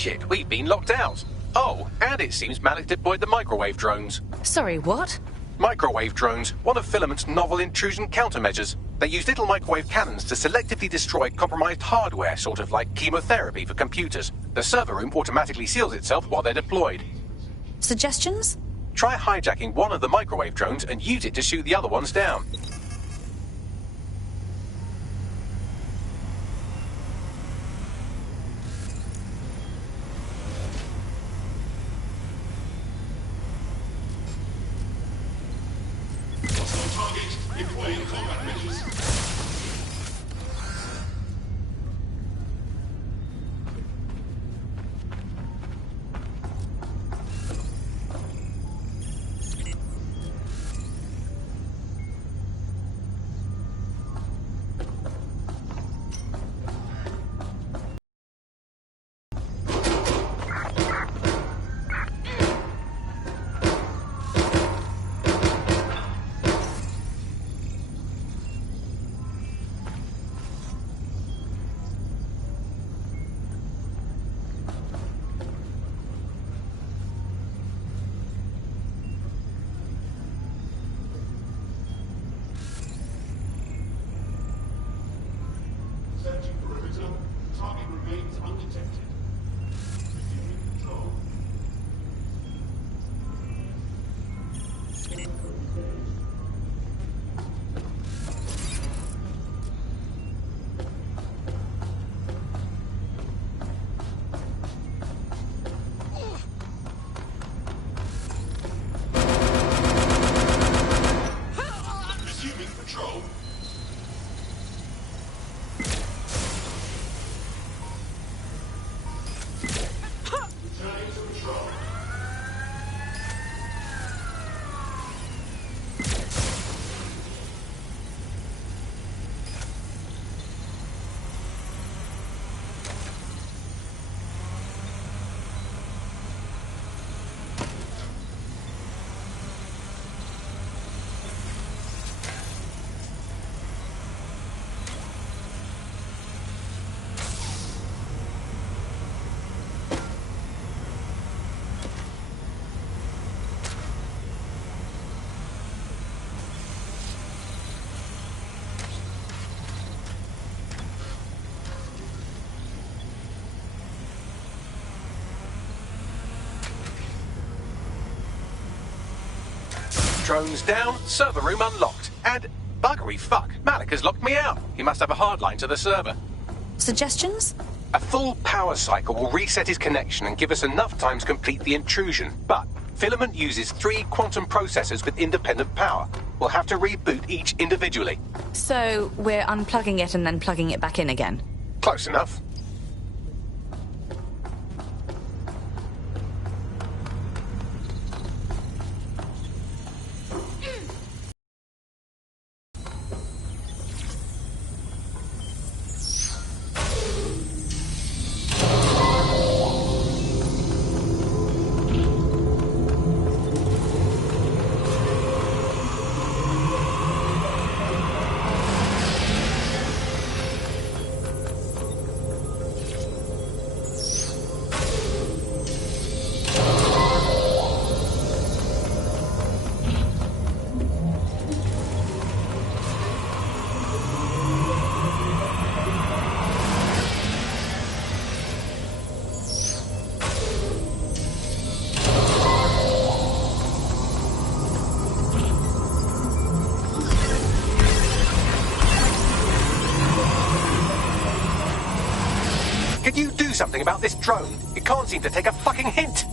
Shit, we've been locked out. Oh, and it seems Malik deployed the microwave drones. Sorry, what? Microwave drones, one of Filament's novel intrusion countermeasures. They use little microwave cannons to selectively destroy compromised hardware, sort of like chemotherapy for computers. The server room automatically seals itself while they're deployed. Suggestions? Try hijacking one of the microwave drones and use it to shoot the other ones down. Drones down, server room unlocked, and buggery fuck, Malik has locked me out. He must have a hard line to the server. Suggestions? A full power cycle will reset his connection and give us enough time to complete the intrusion, but Filament uses 3 quantum processors with independent power. We'll have to reboot each individually. So we're unplugging it and then plugging it back in again? Close enough. Could you do something about this drone? It can't seem to take a fucking hint.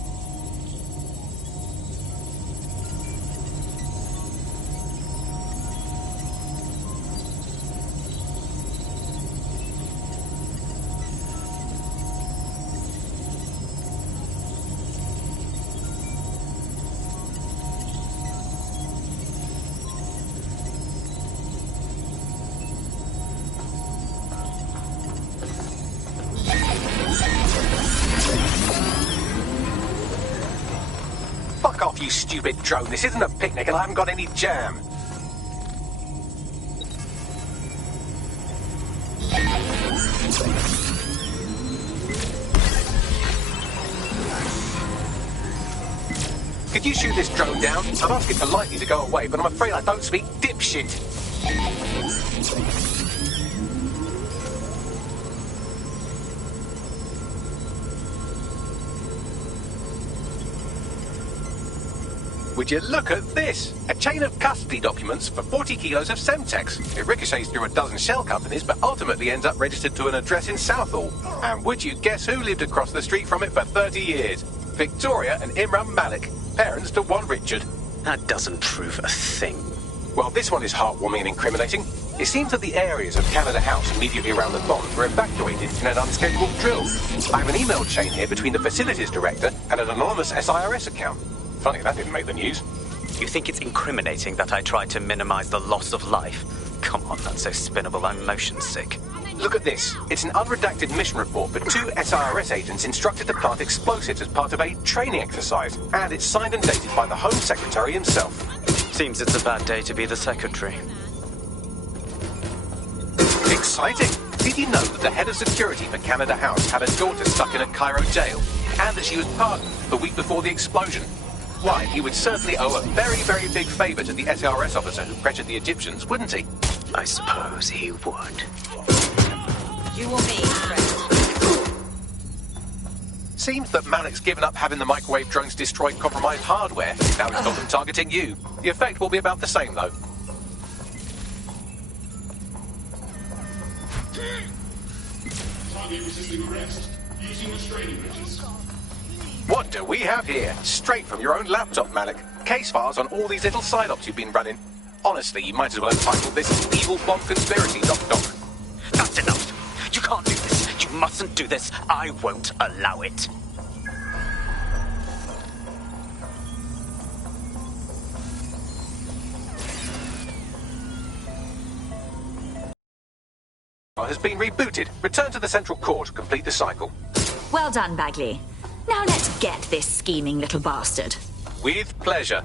Fuck off, you stupid drone. This isn't a picnic and I haven't got any jam. Could you shoot this drone down? I've asked it politely to go away, but I'm afraid I don't speak dipshit. Would you look at this? A chain of custody documents for 40 kilos of Semtex. It ricochets through a dozen shell companies, but ultimately ends up registered to an address in Southall. And would you guess who lived across the street from it for 30 years? Victoria and Imran Malik, parents to one Richard. That doesn't prove a thing. Well, this one is heartwarming and incriminating. It seems that the areas of Canada House immediately around the bomb were evacuated in an unscheduled drill. I have an email chain here between the facilities director and an anonymous SIRS account. Funny that didn't make the news. You think it's incriminating that I tried to minimize the loss of life? Come on, that's so spinnable, I'm motion sick. Look at this. It's an unredacted mission report for 2 SIRS agents instructed to plant explosives as part of a training exercise. And it's signed and dated by the Home Secretary himself. Seems it's a bad day to be the secretary. Exciting! Did you know that the head of security for Canada House had a daughter stuck in a Cairo jail? And that she was pardoned the week before the explosion? Why, he would certainly owe a very, very big favour to the SRS officer who pressured the Egyptians, wouldn't he? I suppose he would. You or me, friend? Seems that Malik's given up having the microwave drones destroy compromised hardware. Now he's got them targeting you. The effect will be about the same, though. Target resisting arrest. Using restraining measures. What do we have here? Straight from your own laptop, Malik. Case files on all these little side-ops you've been running. Honestly, you might as well have titled this Evil Bomb Conspiracy, Doc. That's enough. You can't do this. You mustn't do this. I won't allow it. Has been rebooted. Return to the central core. Complete the cycle. Well done, Bagley. Now let's get this scheming little bastard. With pleasure.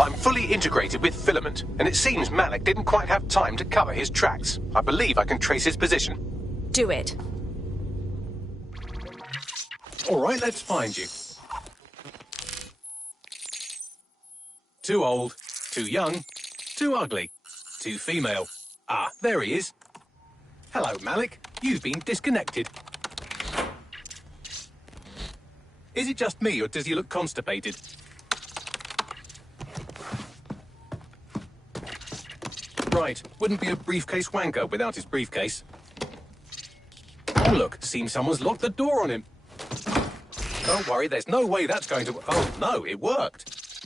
I'm fully integrated with Filament, and it seems Malik didn't quite have time to cover his tracks. I believe I can trace his position. Do it. All right, let's find you. Too old, too young, too ugly, too female. Ah, there he is. Hello, Malik. You've been disconnected. Is it just me, or does he look constipated? Right, wouldn't be a briefcase wanker without his briefcase. Oh look, seems someone's locked the door on him. Don't worry, there's no way that's going to... Oh no, it worked.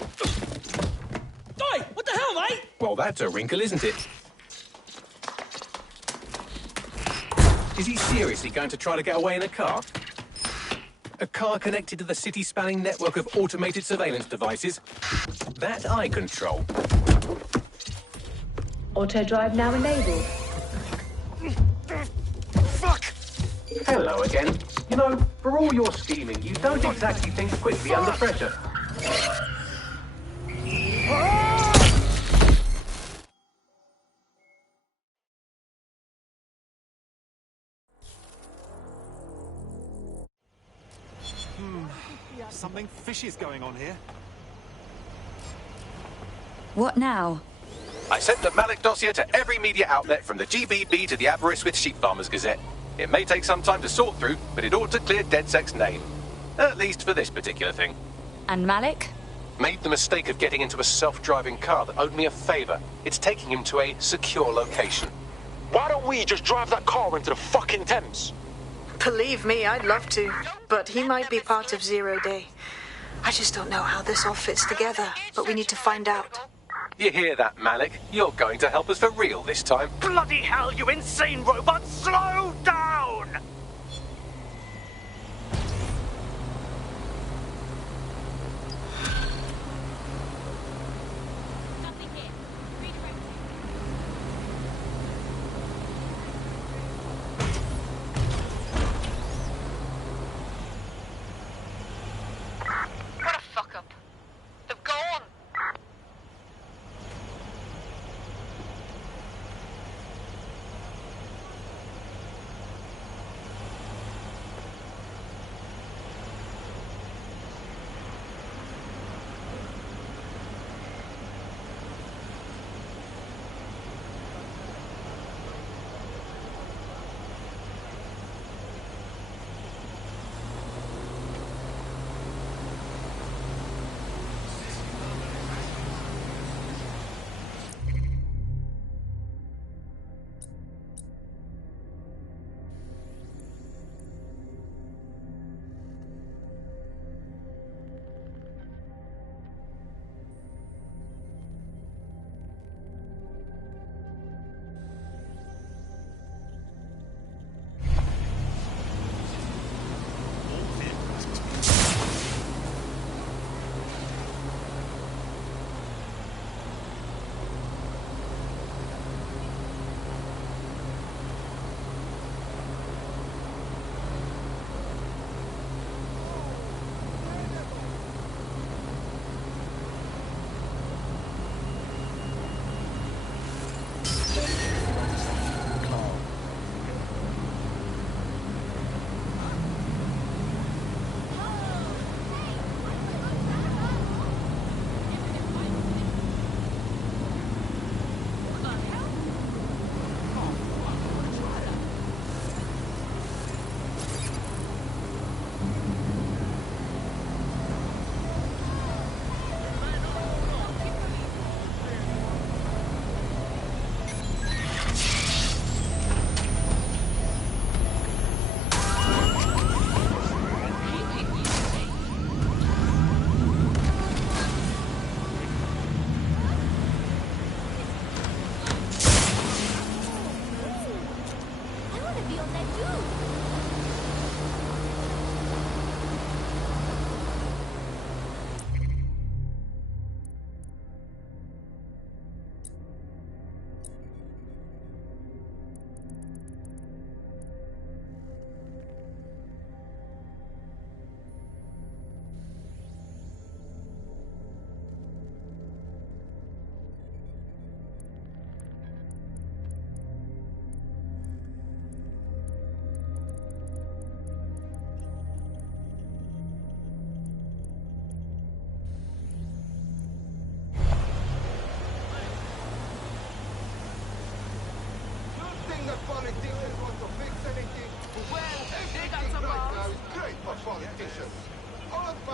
Oi, what the hell, mate? Well, that's a wrinkle, isn't it? Is he seriously going to try to get away in a car? A car connected to the city-spanning network of automated surveillance devices? That I control. Auto drive now enabled. Fuck! Hello again. You know, for all your scheming, you don't exactly think quickly under pressure. Something fishy's going on here. What now? I sent the Malik dossier to every media outlet from the GBB to the Aberystwyth Sheep Farmers Gazette. It may take some time to sort through, but it ought to clear DedSec's name. At least for this particular thing. And Malik? Made the mistake of getting into a self-driving car that owed me a favor. It's taking him to a secure location. Why don't we just drive that car into the fucking Thames? Believe me, I'd love to. But he might be part of Zero Day. I just don't know how this all fits together, but we need to find out. You hear that, Malik? You're going to help us for real this time. Bloody hell, you insane robot! Slow down! What a fuck up. They've gone.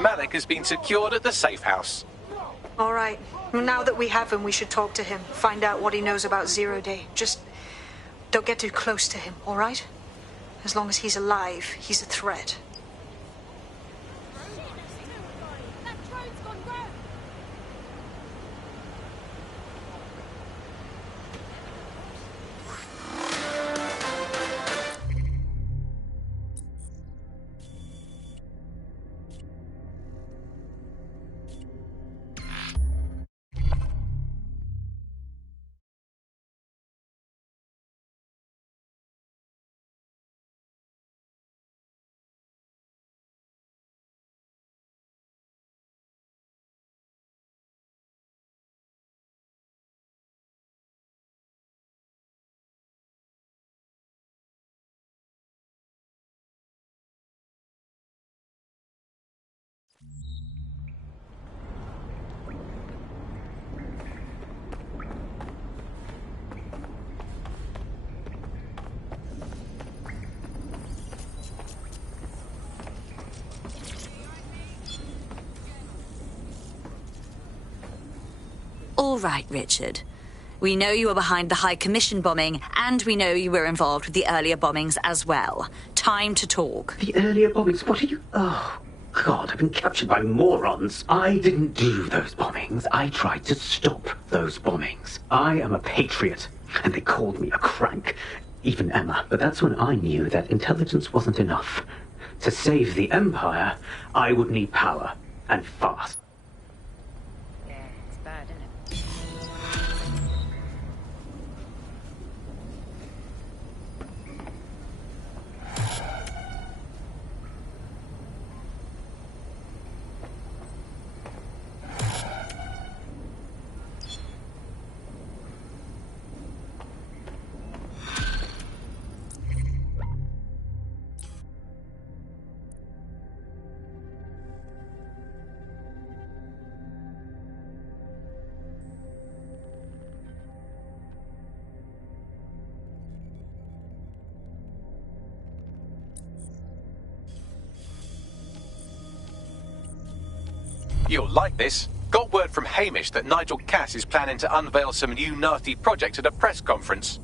Malik has been secured at the safe house. All right. Now that we have him, we should talk to him. Find out what he knows about Zero Day. Just don't get too close to him, all right? As long as he's alive, he's a threat. All right, Richard. We know you were behind the High Commission bombing, and we know you were involved with the earlier bombings as well. Time to talk. The earlier bombings? What are you... Oh, God, I've been captured by morons. I didn't do those bombings. I tried to stop those bombings. I am a patriot, and they called me a crank. Even Emma. But that's when I knew that intelligence wasn't enough. To save the Empire, I would need power, and fast. Yeah, it's bad, isn't it? You'll like this. Got word from Hamish that Nigel Cass is planning to unveil some new nasty projects at a press conference.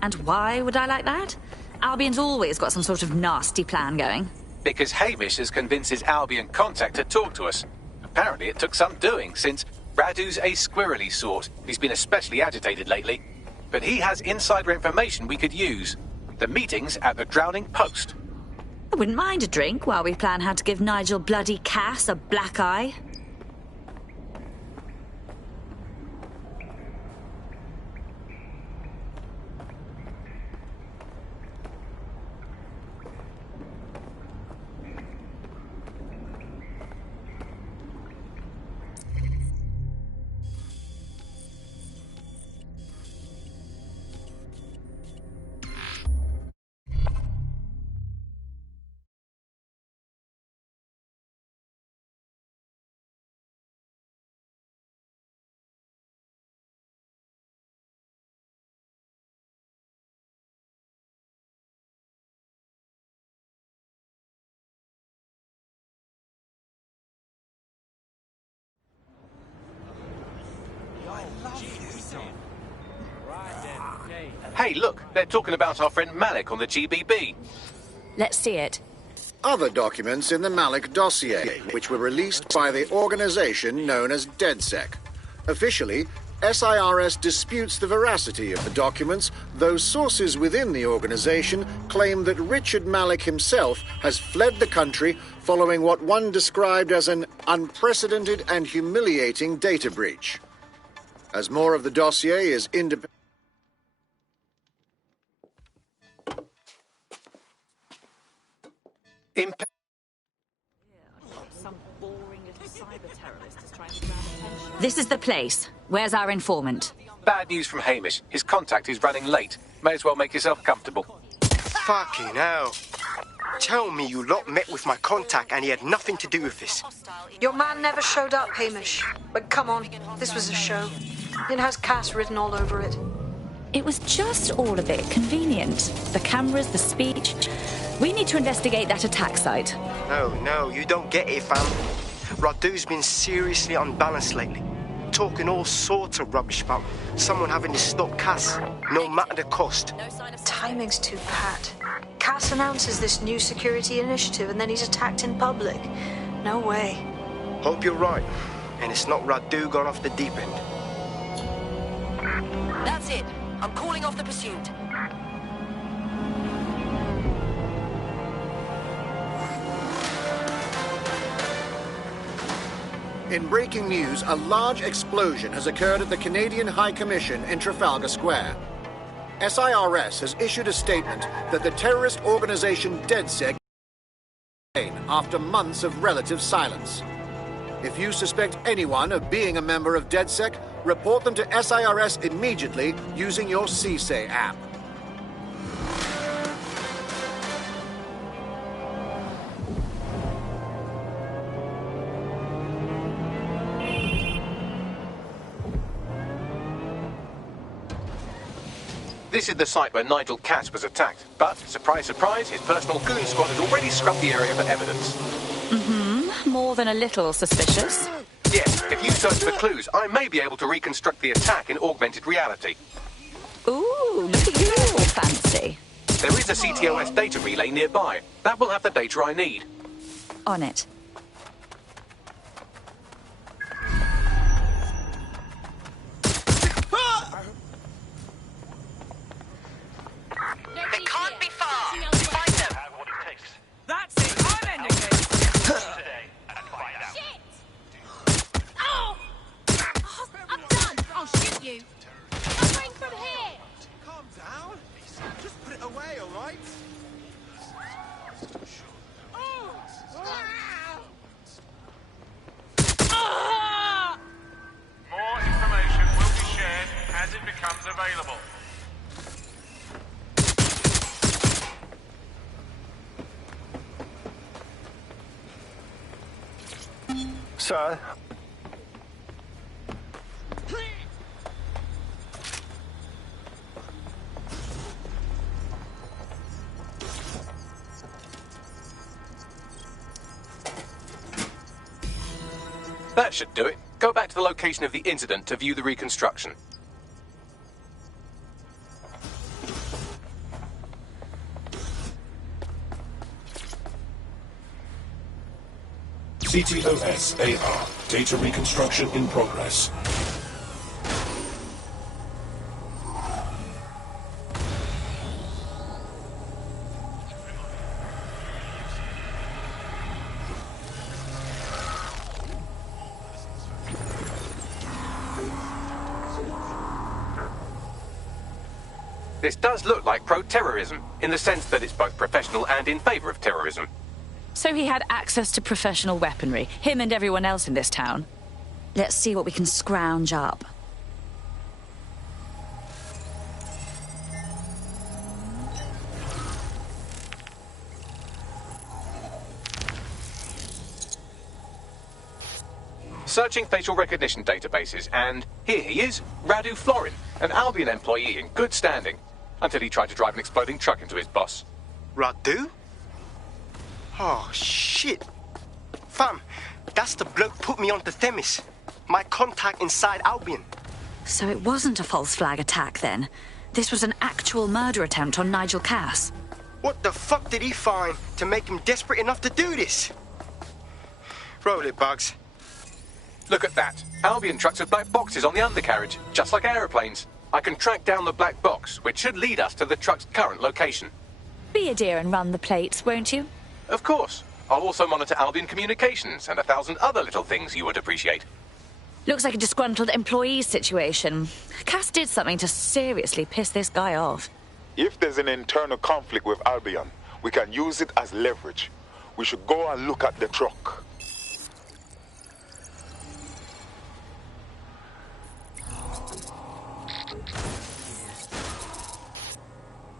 And why would I like that? Albion's always got some sort of nasty plan going. Because Hamish has convinced his Albion contact to talk to us. Apparently it took some doing, since Radu's a squirrely sort. He's been especially agitated lately. But he has insider information we could use. The meeting's at the Drowning Post. I wouldn't mind a drink while we plan how to give Nigel bloody Cass a black eye. Hey, look, they're talking about our friend Malik on the GBB. Let's see it. Other documents in the Malik dossier, which were released by the organization known as DedSec. Officially, SIRS disputes the veracity of the documents, though sources within the organization claim that Richard Malik himself has fled the country following what one described as an unprecedented and humiliating data breach. As more of the dossier is independent... This is the place. Where's our informant? Bad news from Hamish. His contact is running late. May as well make yourself comfortable. Fucking hell. Tell me you lot met with my contact and he had nothing to do with this. Your man never showed up, Hamish. But come on, this was a show. It has Cass written all over it. It was just all a bit convenient. The cameras, the speech. We need to investigate that attack site. No, you don't get it, fam. Radu's been seriously unbalanced lately. Talking all sorts of rubbish about someone having to stop Cass, no matter the cost. Timing's too pat. Cass announces this new security initiative and then he's attacked in public. No way. Hope you're right, and it's not Radu gone off the deep end. That's it. I'm calling off the pursuit. In breaking news, a large explosion has occurred at the Canadian High Commission in Trafalgar Square. SIRS has issued a statement that the terrorist organization DedSec after months of relative silence. If you suspect anyone of being a member of DedSec, report them to SIRS immediately using your CSAY app. This is the site where Nigel Cass was attacked. But, surprise, surprise, his personal goon squad has already scrubbed the area for evidence. More than a little suspicious. Yes, if you search for clues, I may be able to reconstruct the attack in augmented reality. Ooh, look at you all fancy. There is a CTOS data relay nearby. That will have the data I need. On it. okay, all right? More information will be shared as it becomes available. Sir? That should do it. Go back to the location of the incident to view the reconstruction. CTOS AR. Data reconstruction in progress. This does look like pro-terrorism, in the sense that it's both professional and in favor of terrorism. So he had access to professional weaponry, him and everyone else in this town. Let's see what we can scrounge up. Searching facial recognition databases, and here he is, Radu Florin, an Albion employee in good standing, until he tried to drive an exploding truck into his boss. Radu? Oh, shit. Fam, that's the bloke put me onto Themis. My contact inside Albion. So it wasn't a false flag attack, then? This was an actual murder attempt on Nigel Cass? What the fuck did he find to make him desperate enough to do this? Roll it, Bugs. Look at that. Albion trucks with black boxes on the undercarriage, just like aeroplanes. I can track down the black box, which should lead us to the truck's current location. Be a dear and run the plates, won't you? Of course. I'll also monitor Albion communications and 1,000 other little things you would appreciate. Looks like a disgruntled employee situation. Cass did something to seriously piss this guy off. If there's an internal conflict with Albion, we can use it as leverage. We should go and look at the truck.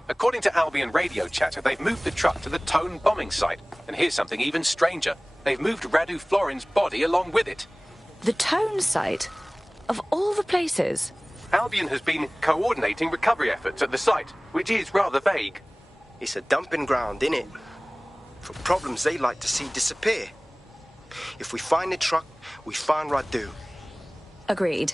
According to Albion radio chatter, they've moved the truck to the Tone bombing site. And here's something even stranger. They've moved Radu Florin's body along with it. The Tone site? Of all the places? Albion has been coordinating recovery efforts at the site, which is rather vague. It's a dumping ground, innit? For problems they like to see disappear. If we find the truck, we find Radu. Agreed.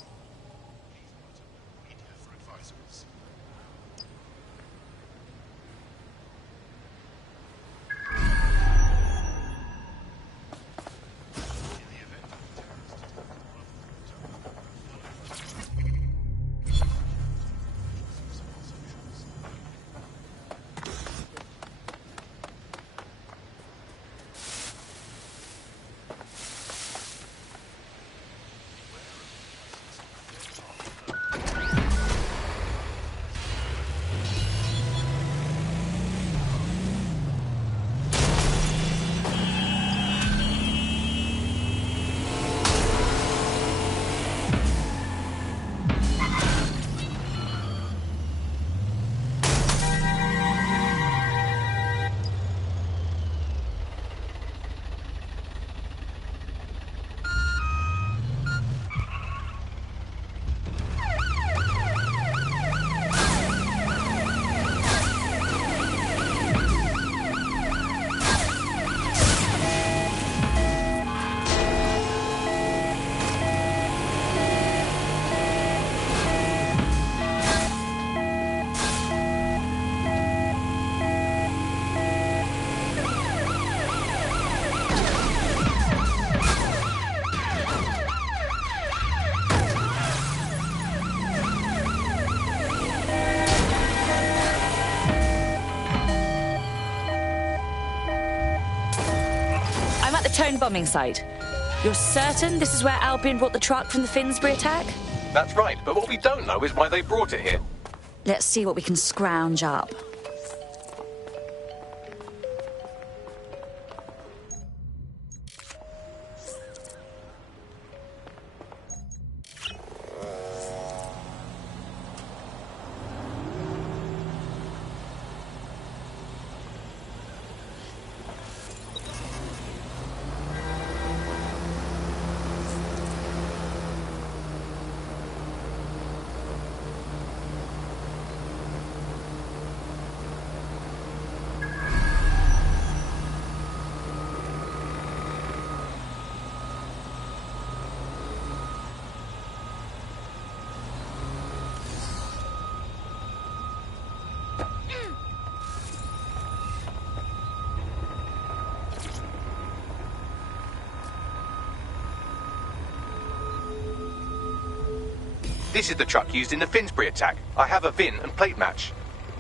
Tone bombing site. You're certain this is where Albion brought the truck from the Finsbury attack? That's right, but what we don't know is why they brought it here. Let's see what we can scrounge up. This is the truck used in the Finsbury attack. I have a VIN and plate match.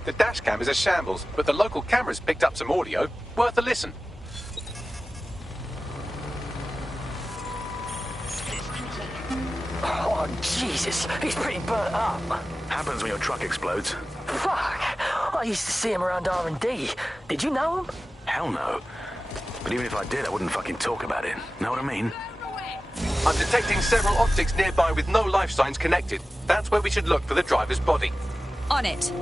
The dash cam is a shambles, but the local cameras picked up some audio. Worth a listen. Oh, Jesus, he's pretty burnt up. Happens when your truck explodes. Fuck, I used to see him around R&D. Did you know him? Hell no. But even if I did, I wouldn't fucking talk about it. Know what I mean? I'm detecting several optics nearby with no life signs connected. That's where we should look for the driver's body. On it.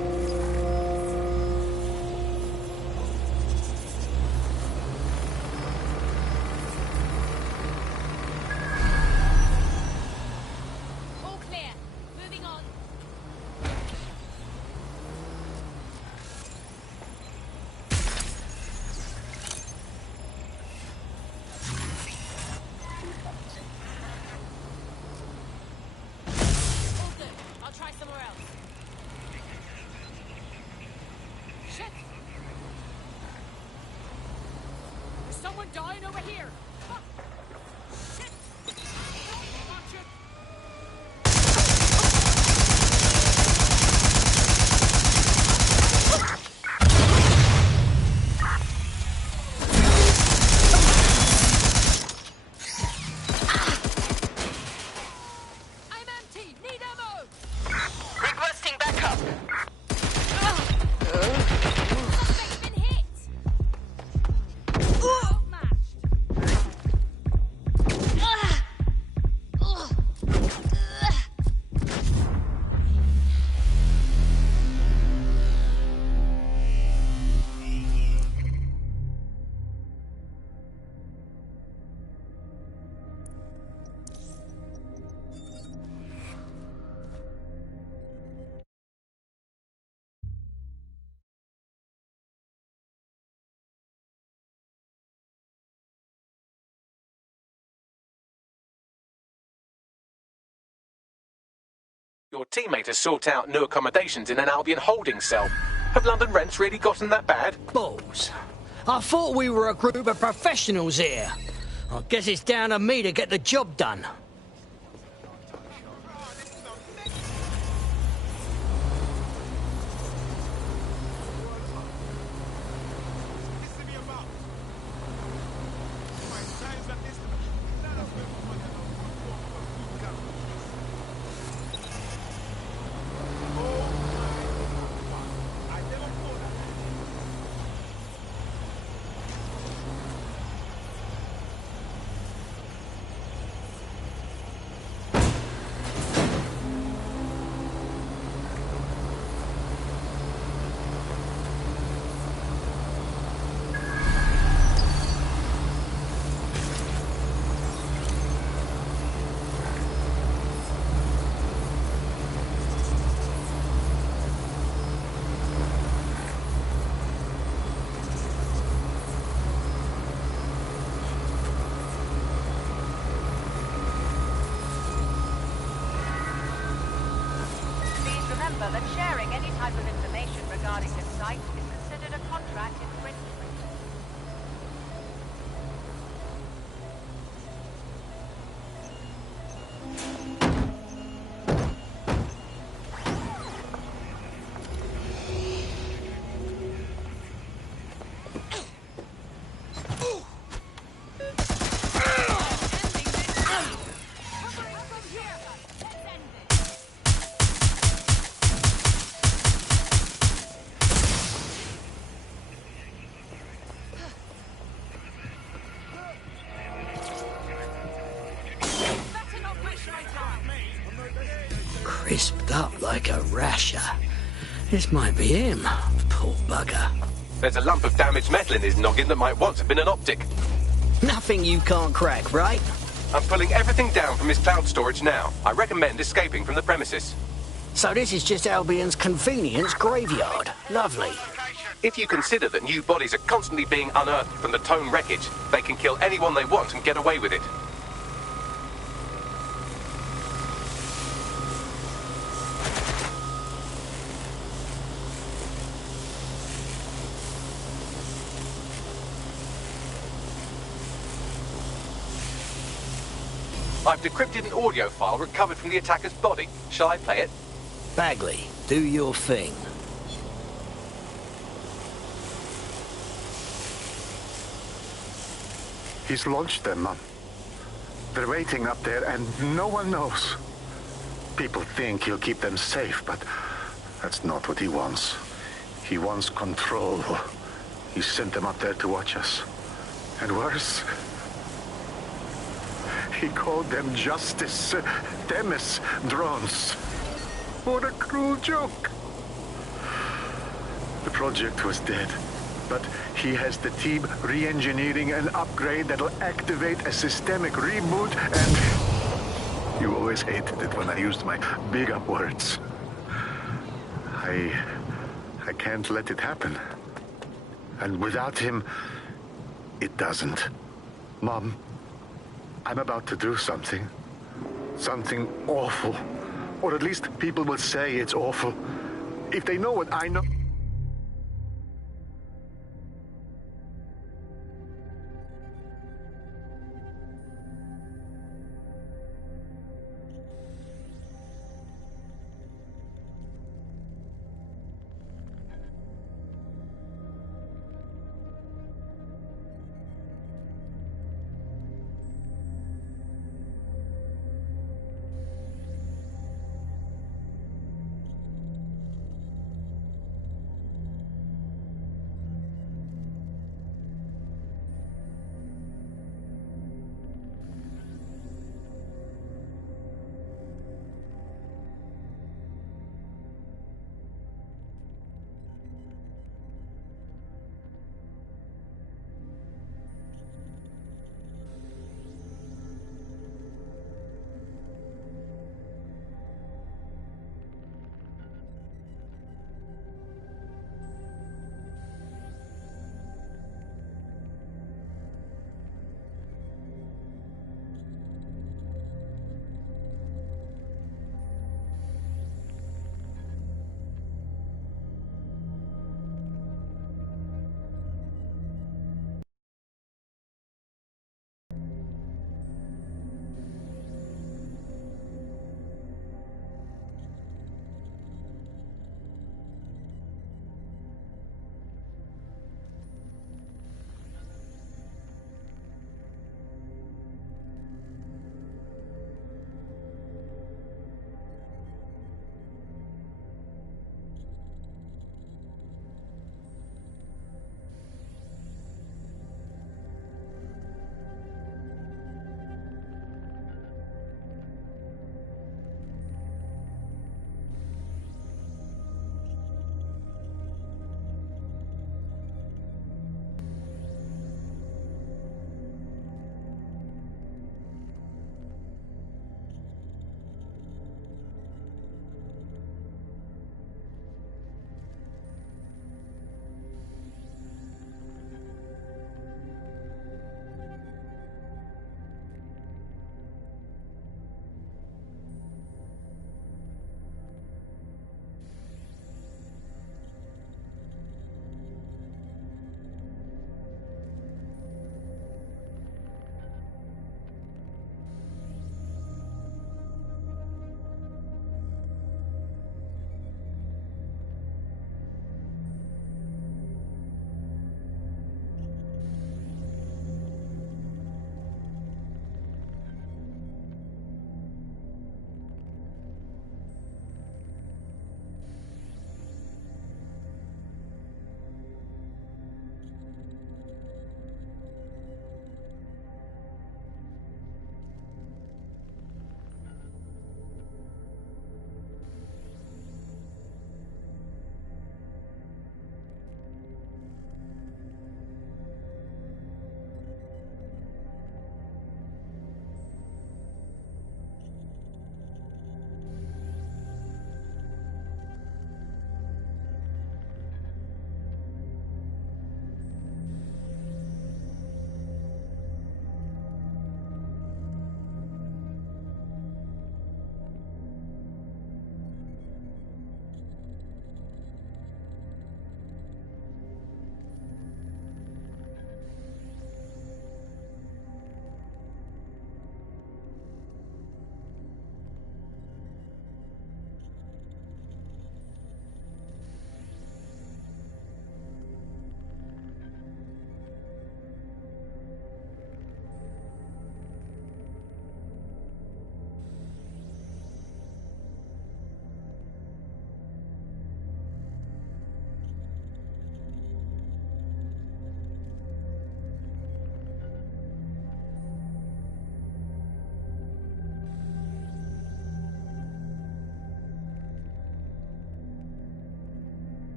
All clear. Moving on. All good. I'll try somewhere else. Shit! There's someone dying over here! Fuck! Shit! Watch it! I'm empty! Need ammo! Requesting backup. Suspect's been hit! Outmatched! Your teammate has sought out new accommodations in an Albion holding cell. Have London rents really gotten that bad? Balls. I thought we were a group of professionals here. I guess it's down to me to get the job done. Please remember that sharing any type of information regarding this site is considered a contract infringement. Crisped up like a rasher. This might be him, poor bugger. There's a lump of damaged metal in his noggin that might once have been an optic. Nothing you can't crack, right? I'm pulling everything down from his cloud storage now. I recommend escaping from the premises. So this is just Albion's convenience graveyard. Lovely. If you consider that new bodies are constantly being unearthed from the Tone wreckage, they can kill anyone they want and get away with it. I've decrypted an audio file recovered from the attacker's body. Shall I play it? Bagley, do your thing. He's launched them. They're waiting up there and no one knows. People think he'll keep them safe, but that's not what he wants. He wants control. He sent them up there to watch us. And worse, he called them Justice, Themis drones. What a cruel joke. The project was dead, but he has the team re-engineering an upgrade that'll activate a systemic reboot and... You always hated it when I used my big-up words. I can't let it happen. And without him, it doesn't. Mom, I'm about to do something. Something awful. Or at least people will say it's awful. If they know what I know...